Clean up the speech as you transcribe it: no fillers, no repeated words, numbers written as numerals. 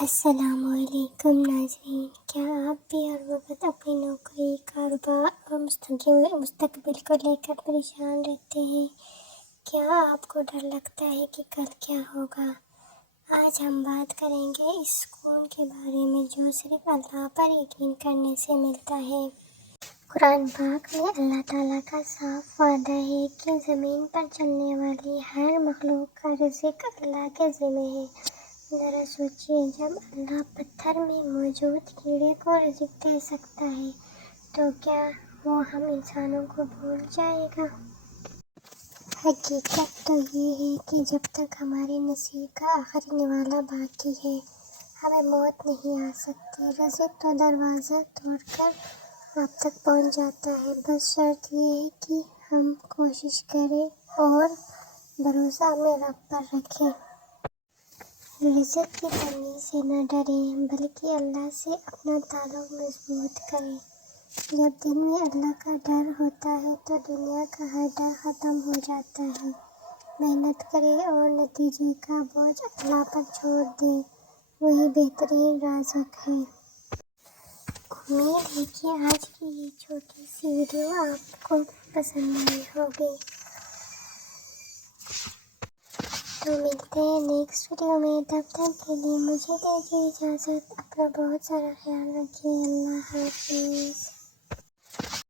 السلام علیکم ناظرین، کیا آپ بھی ہر وقت اپنی نوکری، کاروبار اور مستقبل کو لے کر پریشان رہتے ہیں؟ کیا آپ کو ڈر لگتا ہے کہ کل کیا ہوگا؟ آج ہم بات کریں گے اس سکون کے بارے میں جو صرف اللہ پر یقین کرنے سے ملتا ہے۔ قرآن پاک میں اللہ تعالیٰ کا صاف وعدہ ہے کہ زمین پر چلنے والی ہر مخلوق کا رزق اللہ کے ذمہ ہے۔ ذرا سوچیے، جب اللہ پتھر میں موجود کیڑے کو رزق دے سکتا ہے تو کیا وہ ہم انسانوں کو بھول جائے گا؟ حقیقت تو یہ ہے کہ جب تک ہمارے نصیب کا آخری نوالا باقی ہے، ہمیں موت نہیں آ سکتی۔ رزق تو دروازہ توڑ کر آپ تک پہنچ جاتا ہے، بس شرط یہ ہے کہ ہم کوشش کریں اور بھروسہ اپنے رب پر رکھیں۔ رزق کی کمی سے نہ ڈریں بلکہ اللہ سے اپنا تعلق مضبوط کریں۔ جب دل میں اللہ کا ڈر ہوتا ہے تو دنیا کا ہر ڈر ختم ہو جاتا ہے۔ محنت کریں اور نتیجے کا بوجھ اللہ پر چھوڑ دیں، وہی بہترین رازق ہے۔ امید ہے کہ آج کی یہ چھوٹی سی ویڈیو آپ کو پسند آئی ہوگی۔ تو ملتے ہیں نیکسٹ ویڈیو میں، تب تک کے لیے مجھے دیجیے اجازت۔ اپنا بہت سارا خیال رکھیے۔ اللہ حافظ۔